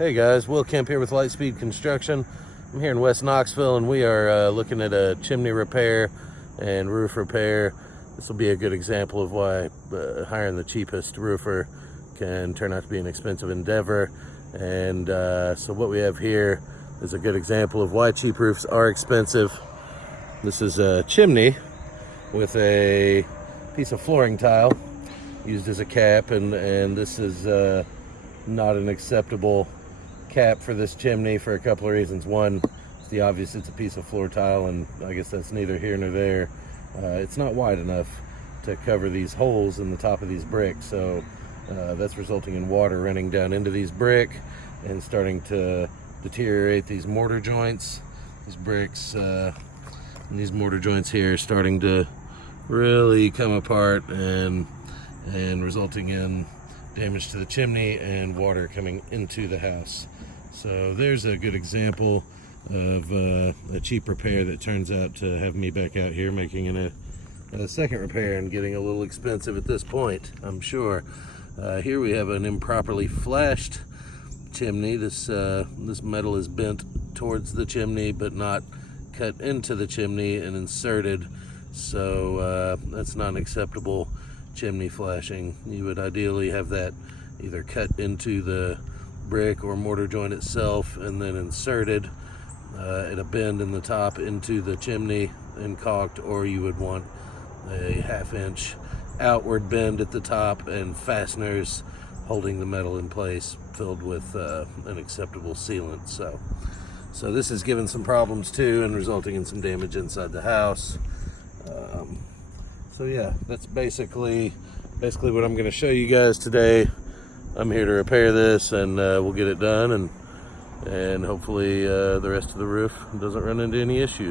Hey guys, Will Kemp here with Lightspeed Construction. I'm here in West Knoxville and we are looking at a chimney repair and roof repair. This will be a good example of why hiring the cheapest roofer can turn out to be an expensive endeavor. And so what we have here is a good example of why cheap roofs are expensive. This is a chimney with a piece of flooring tile used as a cap, and this is not an acceptable cap for this chimney for a couple of reasons. One, it's the obvious, it's a piece of floor tile, and I guess that's neither here nor there. It's not wide enough to cover these holes in the top of these bricks, so that's resulting in water running down into these brick and starting to deteriorate these mortar joints. These bricks and these mortar joints here are starting to really come apart and resulting in damage to the chimney and water coming into the house. So there's a good example of a cheap repair that turns out to have me back out here making a second repair and getting a little expensive at this point, I'm sure. Here we have an improperly flashed chimney. This metal is bent towards the chimney but not cut into the chimney and inserted, so that's not an acceptable chimney flashing. You would ideally have that either cut into the brick or mortar joint itself and then inserted at a bend in the top into the chimney and caulked, or you would want a 1/2 inch outward bend at the top and fasteners holding the metal in place filled with an acceptable sealant. So this has given some problems too and resulting in some damage inside the house. So yeah, that's basically what I'm going to show you guys today. I'm here to repair this, and we'll get it done, and hopefully the rest of the roof doesn't run into any issues.